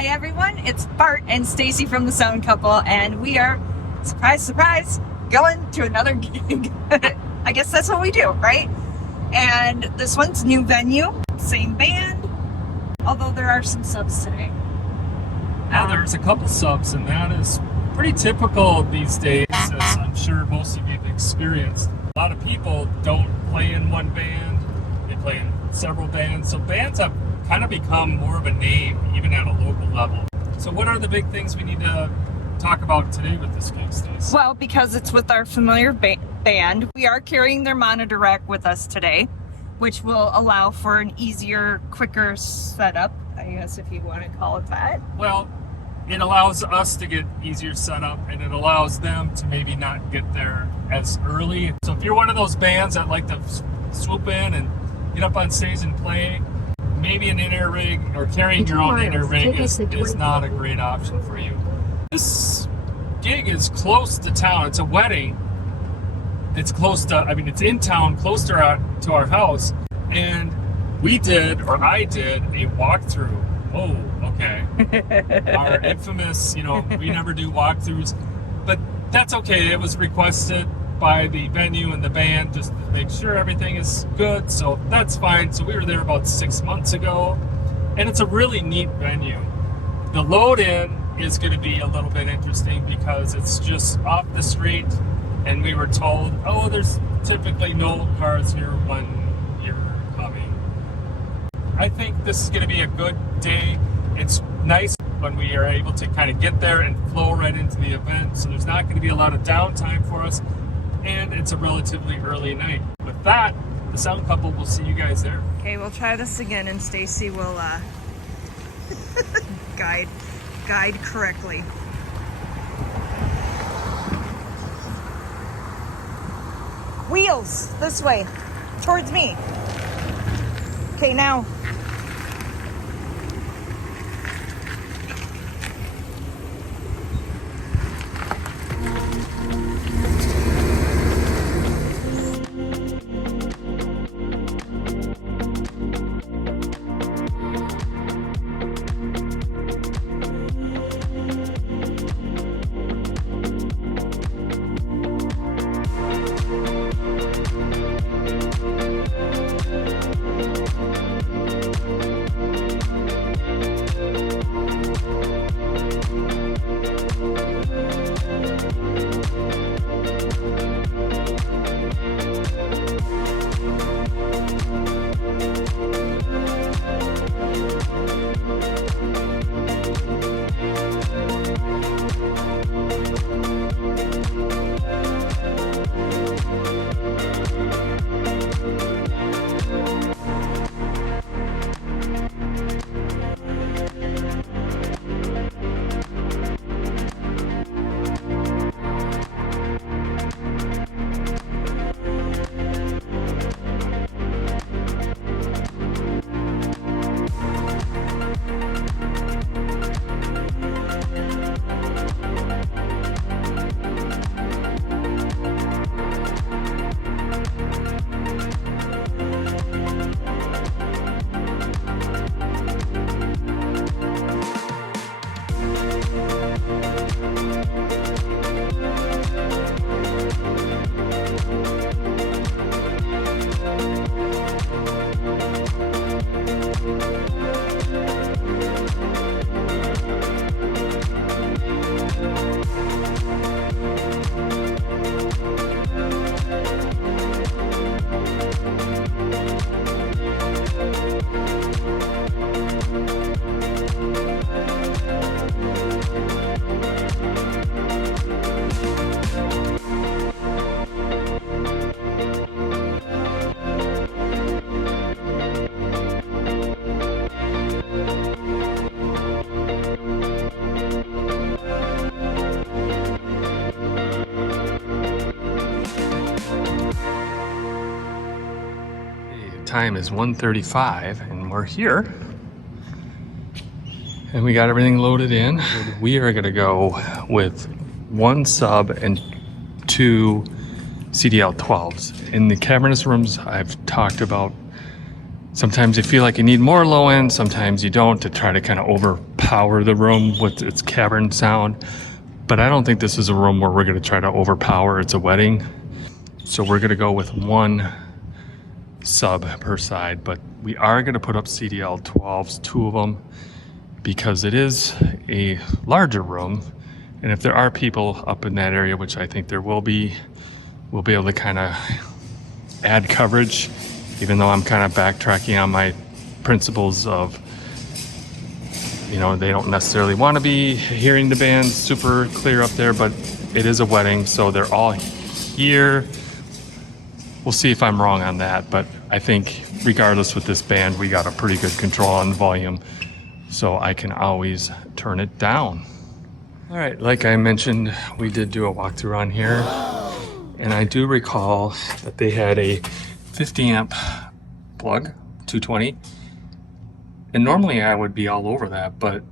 Hi everyone, it's Bart and Stacy from the Sound Couple, and we are, surprise, surprise, going to another gig. I guess that's what we do, right? And this one's new venue, same band, although there are some subs today. Now there's a couple subs, and that is pretty typical these days, as I'm sure most of you have experienced. A lot of people don't play in one band, they play in several bands, so bands have kind of become more of a name, even at a local level. So what are the big things we need to talk about today with this gig, Stacey? Well, because it's with our familiar band, we are carrying their monitor rack with us today, which will allow for an easier, quicker setup, I guess, if you want to call it that. Well, it allows us to get easier setup, and it allows them to maybe not get there as early. So if you're one of those bands that like to swoop in and get up on stage and play, maybe an in-ear rig or carrying your own in-ear rig is not a great option for you. This gig is close to town. It's a wedding. It's close to, it's in town, close to our house. And I did a walkthrough. Oh, okay. Our infamous, we never do walkthroughs. But that's okay. It was requested by the venue and the band just to make sure everything is good, so that's fine. So we were there about 6 months ago, and it's a really neat venue. The load in is going to be a little bit interesting because it's just off the street, and we were told, oh, there's typically no cars here when you're coming. I think this is going to be a good day. It's nice when we are able to kind of get there and flow right into the event, so there's not going to be a lot of downtime for us. And it's a relatively early night. With that, the Sound Couple will see you guys there. Okay, we'll try this again, and Stacy will guide correctly. Wheels this way, towards me. Okay, now. Time is 1:35 and we're here and we got everything loaded in. We are going to go with one sub and two CDL12s. In the Cavernous rooms, I've talked about Sometimes you feel like you need more low end, sometimes you don't, to try to kind of overpower the room with its cavern sound. But I don't think this is a room where we're going to try to overpower. It's a wedding. So we're going to go with one sub per side, but we are going to put up CDL12s, 2 of them, because it is a larger room. And if there are people up in that area, which I think there will be, we'll be able to kind of add coverage, even though I'm kind of backtracking on my principles of, you know, they don't necessarily want to be hearing the band super clear up there, but it is a wedding, so they're all here. We'll see if I'm wrong on that, but I think regardless with this band, we got a pretty good control on the volume, so I can always turn it down. All right, like I mentioned, we did do a walkthrough on here, and I do recall that they had a 50 amp plug, 220, and normally I would be all over that, but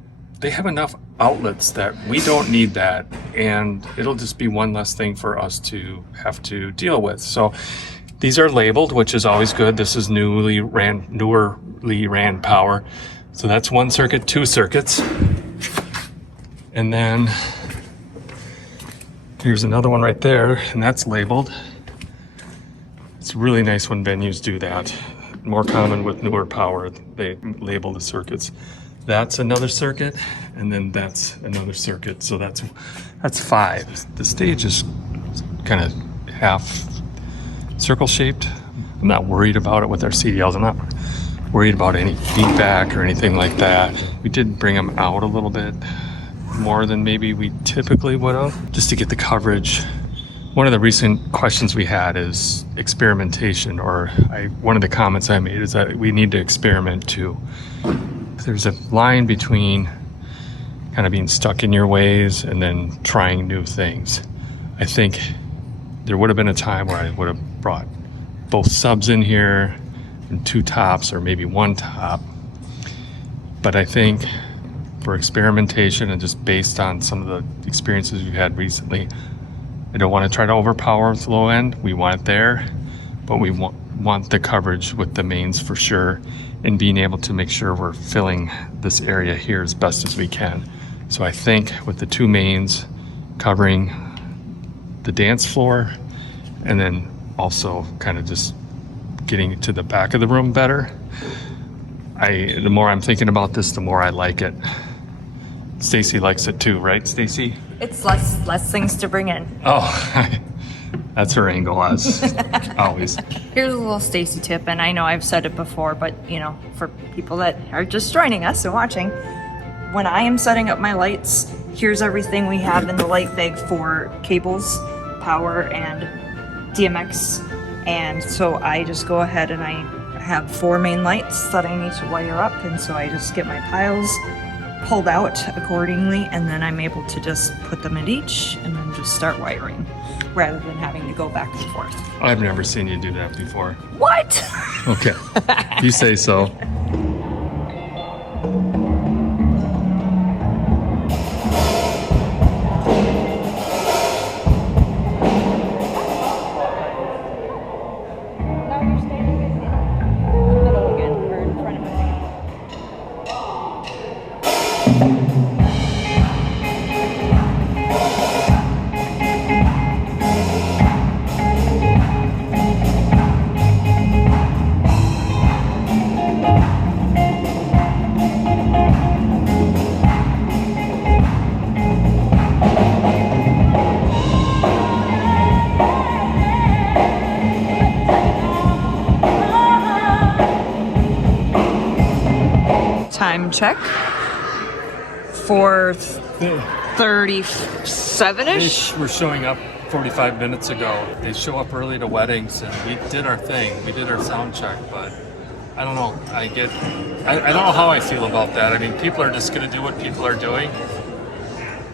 they have enough outlets that we don't need that, and it'll just be one less thing for us to have to deal with. So these are labeled, which is always good. This is newerly ran power. So that's 1 circuit, 2 circuits. And then here's another one right there, and that's labeled. It's really nice when venues do that. More common with newer power, they label the circuits. That's another circuit, and then that's another circuit. So that's 5. The stage is kind of half circle shaped. I'm not worried about it with our CDLs. I'm not worried about any feedback or anything like that. We did bring them out a little bit more than maybe we typically would have, just to get the coverage. One of the recent questions we had is experimentation, or one of the comments I made is that we need to experiment too. There's a line between kind of being stuck in your ways and then trying new things. I think there would have been a time where I would have brought both subs in here and 2 tops, or maybe 1 top. But I think for experimentation and just based on some of the experiences we've had recently, I don't want to try to overpower with low end. We want it there, but we want the coverage with the mains for sure, and being able to make sure we're filling this area here as best as we can. So I think with the 2 mains covering the dance floor, and then also kind of just getting to the back of the room better, the more I'm thinking about this, the more I like it. Stacy likes it too, right, Stacy? It's less things to bring in. Oh, that's her angle, as always. Here's a little Stacy tip, and I know I've said it before, but you know, for people that are just joining us and watching, when I am setting up my lights, here's everything we have in the light bag for cables, power, and DMX. And so I just go ahead and I have 4 main lights that I need to wire up, and so I just get my piles pulled out accordingly, and then I'm able to just put them in each and then just start wiring rather than having to go back and forth. I've never seen you do that before. What? Okay, you say so. Time check. 4:37-ish. We're showing up 45 minutes ago. They show up early to weddings, and we did our thing. We did our sound check, but I don't know. I don't know how I feel about that. I mean, people are just going to do what people are doing,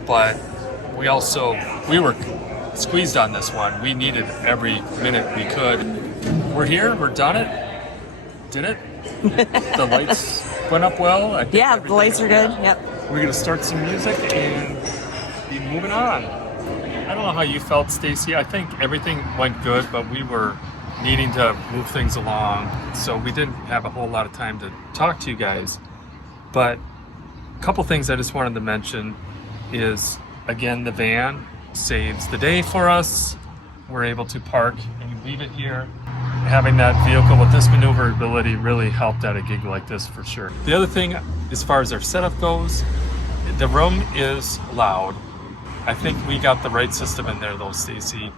but we were squeezed on this one. We needed every minute we could. We're here. We're done it. Did it? The lights went up well. I think Yeah, the lights are good. Yep. We're gonna start some music and be moving on. I don't know how you felt, Stacy. I think everything went good, but we were needing to move things along, so we didn't have a whole lot of time to talk to you guys. But a couple things I just wanted to mention is, again, the van saves the day for us. We're able to park and leave it here. Having that vehicle with this maneuverability really helped at a gig like this for sure. The other thing, as far as our setup goes, the room is loud. I think we got the right system in there though, Stacy.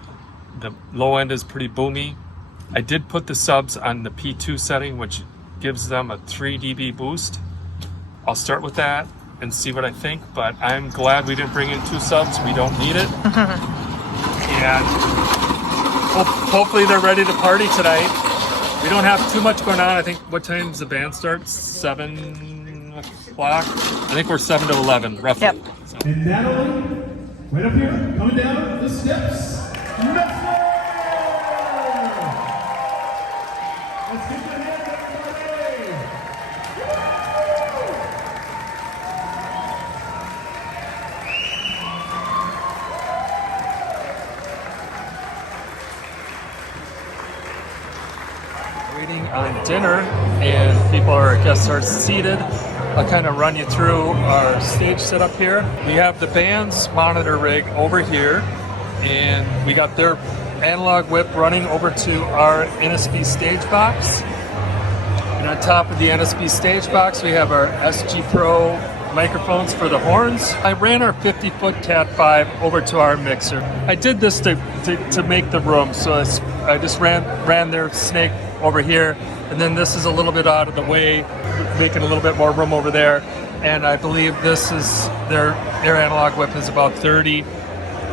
The low end is pretty boomy. I did put the subs on the P2 setting, which gives them a 3 dB boost. I'll start with that and see what I think, but I'm glad we didn't bring in 2 subs. We don't need it. And hopefully they're ready to party tonight. We don't have too much going on. I think, what time does the band start? 7 o'clock? I think we're 7 to 11, roughly. Yep. So. And Natalie, right up here, coming down the steps. Let's go! Let's get the hand, everybody! Waiting on dinner, and guests are seated. I'll kind of run you through our stage setup here. We have the band's monitor rig over here, and we got their analog whip running over to our NSB Stagebox. And on top of the NSB Stagebox, we have our SG Pro microphones for the horns. I ran our 50-foot Cat 5 over to our mixer. I did this to make the room, so I just ran their snake over here, and then this is a little bit out of the way, making a little bit more room over there. And I believe this is their analog whip is about 30.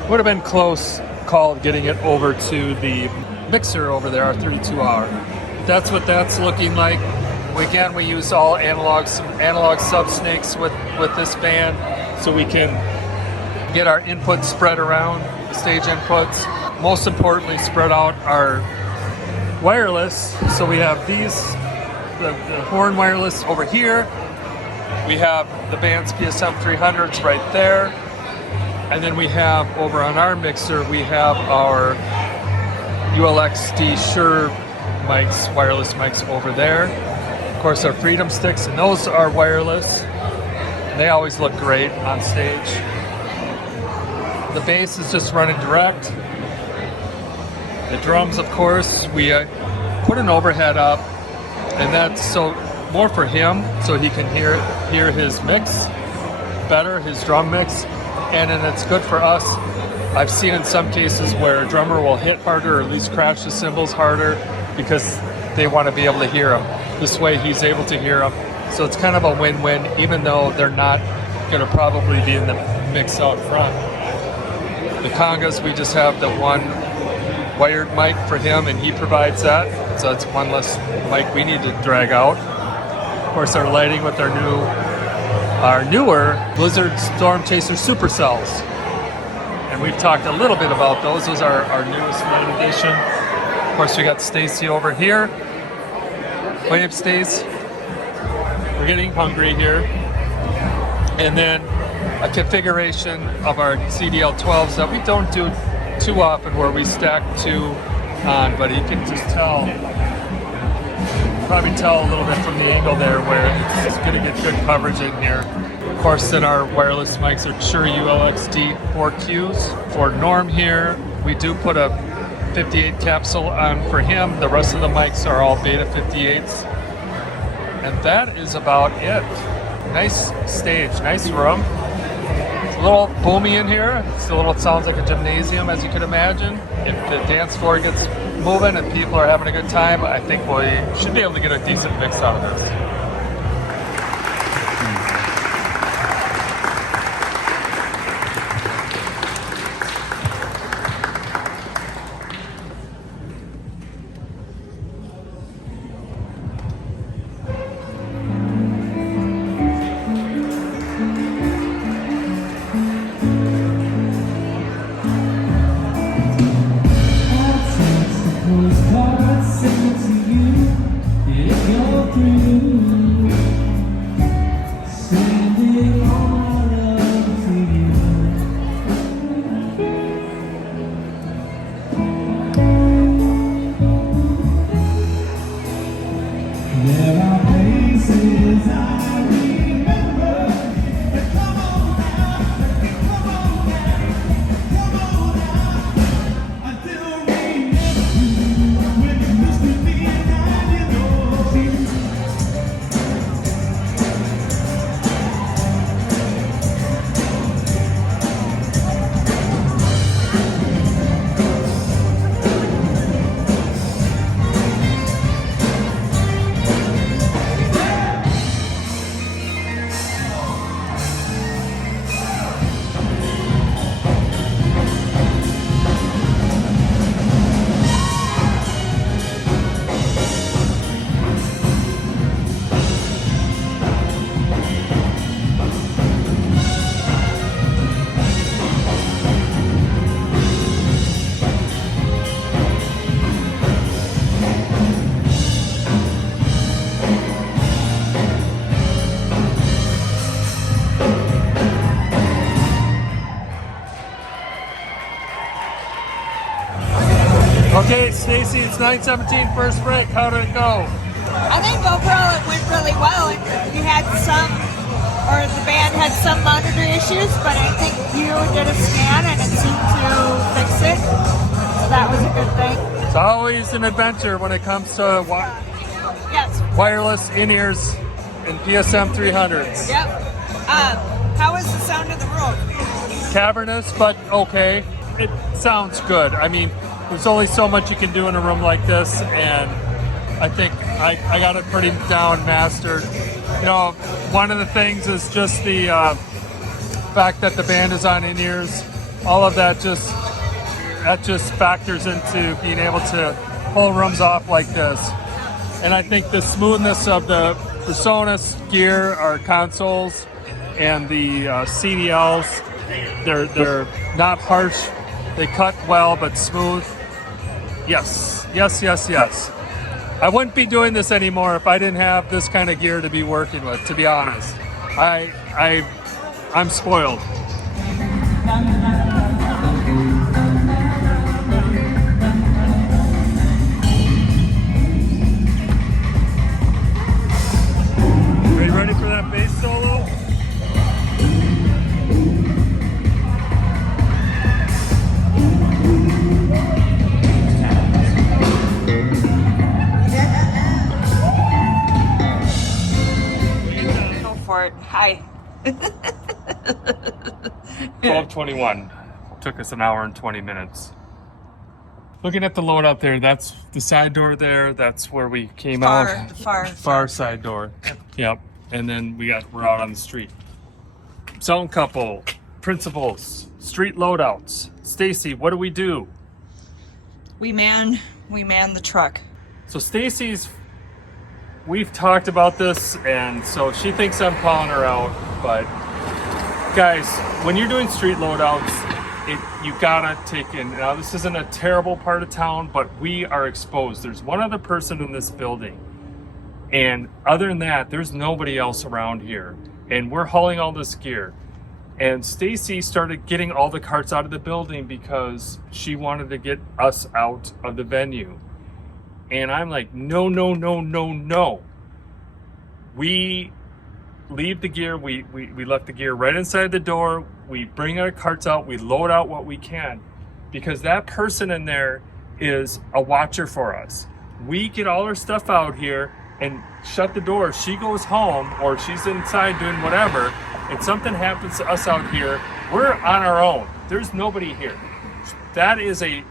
Would have been close call getting it over to the mixer over there, our 32 hour. That's what that's looking like. Again, we use all analog sub snakes with this band, so we can get our inputs spread around, the stage inputs. Most importantly, spread out our wireless. So we have these, the horn wireless over here. We have the band's PSM 300s right there. And then we have over on our mixer, we have our ULXD Shure mics, wireless mics over there. Of course, our Freedom sticks, and those are wireless. They always look great on stage. The bass is just running direct. The drums, of course, we put an overhead up, and that's so more for him, so he can hear his mix better, his drum mix, and then it's good for us. I've seen in some cases where a drummer will hit harder, or at least crash the cymbals harder, because they want to be able to hear them. This way he's able to hear them. So it's kind of a win-win, even though they're not going to probably be in the mix out front. The congas, we just have the one wired mic for him, and he provides that. So it's one less mic we need to drag out. Of course, our lighting with our newer Blizzard Storm Chaser Supercells. And we've talked a little bit about those. Those are our newest light addition. Of course, we got Stacy over here. Wave, Stace. We're getting hungry here. And then a configuration of our CDL12s that we don't do too often, where we stack 2 on, but you can just tell, probably tell a little bit from the angle there where it's going to get good coverage in here. Of course, then our wireless mics are Shure ULXD 4Qs. For Norm here, we do put a 58 capsule on for him. The rest of the mics are all Beta 58s. And that is about it. Nice stage, nice room. It's a little boomy in here. It sounds like a gymnasium, as you can imagine. If the dance floor gets moving and people are having a good time, I think we should be able to get a decent mix out of this. Postcards sent to you, if you're through. Stacy. It's 9:17 first break. How did it go? I think overall it went really well. We had the band had some monitor issues, but I think you did a scan and it seemed to fix it. So that was a good thing. It's always an adventure when it comes to Yes. wireless in-ears and PSM 300s. Yep. How was the sound of the room? Cavernous, but okay. It sounds good. I mean, there's only so much you can do in a room like this, and I think I got it pretty down mastered. You know, one of the things is just the fact that the band is on in-ears. All of that just factors into being able to pull rooms off like this. And I think the smoothness of the PreSonus gear, our consoles, and the CDLs, they're not harsh. They cut well, but smooth. Yes, yes, yes, yes. I wouldn't be doing this anymore if I didn't have this kind of gear to be working with, to be honest. I'm spoiled. Are you ready for that bass solo? Hi. 12:21. Took us an hour and 20 minutes. Looking at the load out there, that's the side door there. That's where we came out. Far side door. Yep. And then we're out on the street. Sound couple, principals, street loadouts. Stacy, what do we do? We man the truck. So Stacy's, we've talked about this, and so she thinks I'm calling her out, but guys, when you're doing street loadouts, you gotta take in, now this isn't a terrible part of town, but we are exposed. There's one other person in this building, and other than that, there's nobody else around here, and we're hauling all this gear. And Stacy started getting all the carts out of the building because she wanted to get us out of the venue. And I'm like, no, no, no, no, no. We leave the gear, we left the gear right inside the door. We bring our carts out, we load out what we can, because that person in there is a watcher for us. We get all our stuff out here and shut the door. She goes home or she's inside doing whatever, and something happens to us out here, we're on our own. There's nobody here. That is a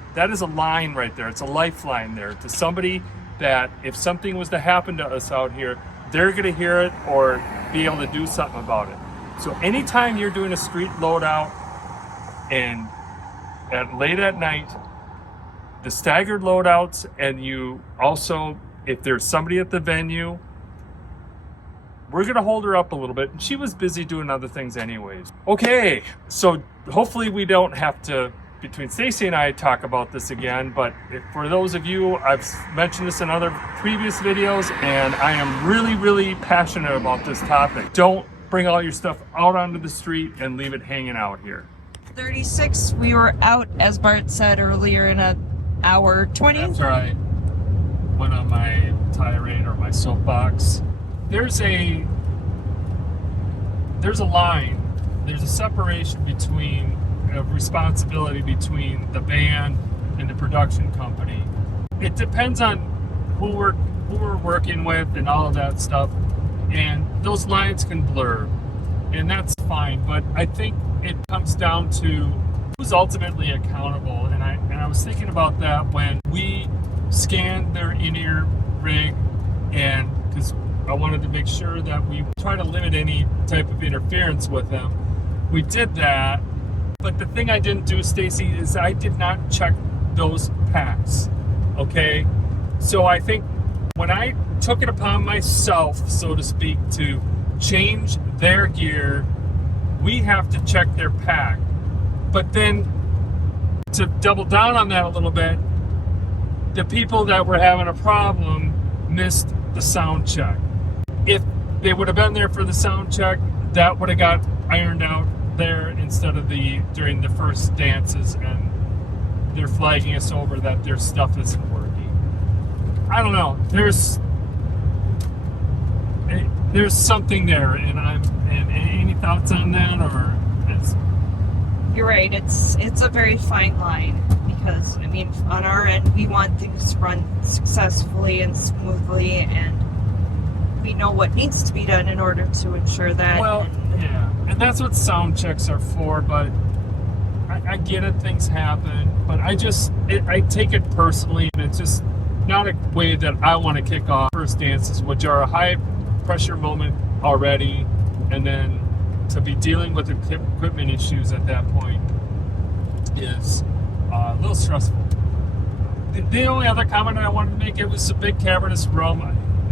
line right there. It's a lifeline there to somebody that if something was to happen to us out here, they're gonna hear it or be able to do something about it. So anytime you're doing a street loadout and late at night, the staggered loadouts, and you also, if there's somebody at the venue, we're gonna hold her up a little bit. She was busy doing other things anyways. Okay, so hopefully we don't have to, between Stacy and I, talk about this again, but for those of you, I've mentioned this in other previous videos, and I am really, really passionate about this topic. Don't bring all your stuff out onto the street and leave it hanging out here. 36, we were out, as Bart said earlier, in an hour 20. After I went on my tirade or my soapbox, there's a line, there's a separation between responsibility between the band and the production company. It depends on who we're working with and all of that stuff, and those lines can blur, and that's fine. But I think it comes down to who's ultimately accountable. And I was thinking about that when we scanned their in-ear rig, and because I wanted to make sure that we try to limit any type of interference with them. We did that. But the thing I didn't do, Stacy, is I did not check those packs, okay? So I think when I took it upon myself, so to speak, to change their gear, we have to check their pack. But then to double down on that a little bit, the people that were having a problem missed the sound check. If they would have been there for the sound check, that would have got ironed out there instead of during the first dances and they're flagging us over that their stuff isn't working. I don't know. There's something there, and any thoughts on that, or it's... You're right. It's a very fine line because I mean, on our end, we want things to run successfully and smoothly, and we know what needs to be done in order to ensure that. Well, yeah, and that's what sound checks are for. But I get it, things happen. But I take it personally, and it's just not a way that I want to kick off first dances, which are a high pressure moment already, and then to be dealing with equipment issues at that point is a little stressful. The only other comment I wanted to make, it was a big cavernous room.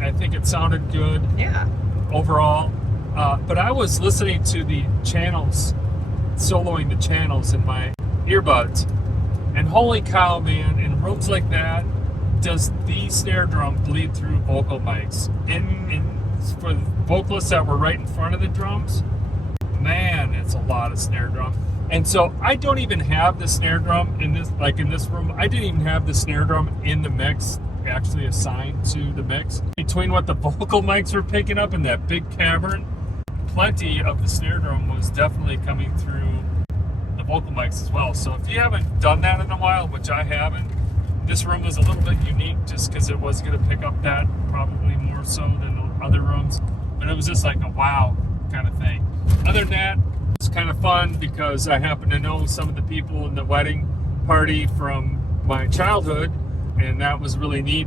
I think it sounded good. Yeah. Overall. But I was listening to the channels, soloing the channels in my earbuds, and holy cow, man, in rooms like that, does the snare drum bleed through vocal mics. And for the vocalists that were right in front of the drums, man, it's a lot of snare drum. And so I don't even have the snare drum in this room. I didn't even have the snare drum in the mix, actually assigned to the mix. Between what the vocal mics were picking up in that big cavern, plenty of the snare drum was definitely coming through the vocal mics as well. So if you haven't done that in a while, which I haven't, this room was a little bit unique just because it was going to pick up that probably more so than the other rooms. But it was just like a wow kind of thing. Other than that, it's kind of fun because I happen to know some of the people in the wedding party from my childhood, and that was really neat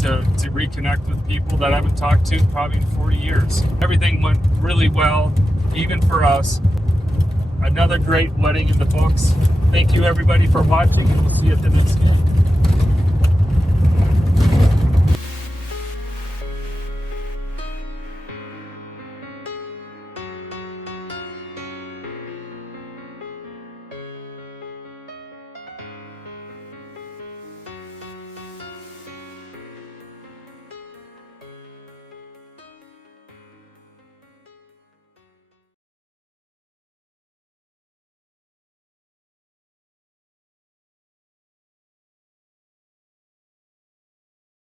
to reconnect with people that I haven't talked to probably in 40 years. Everything went really well, even for us. Another great wedding in the books. Thank you everybody for watching, and we'll see you at the next one.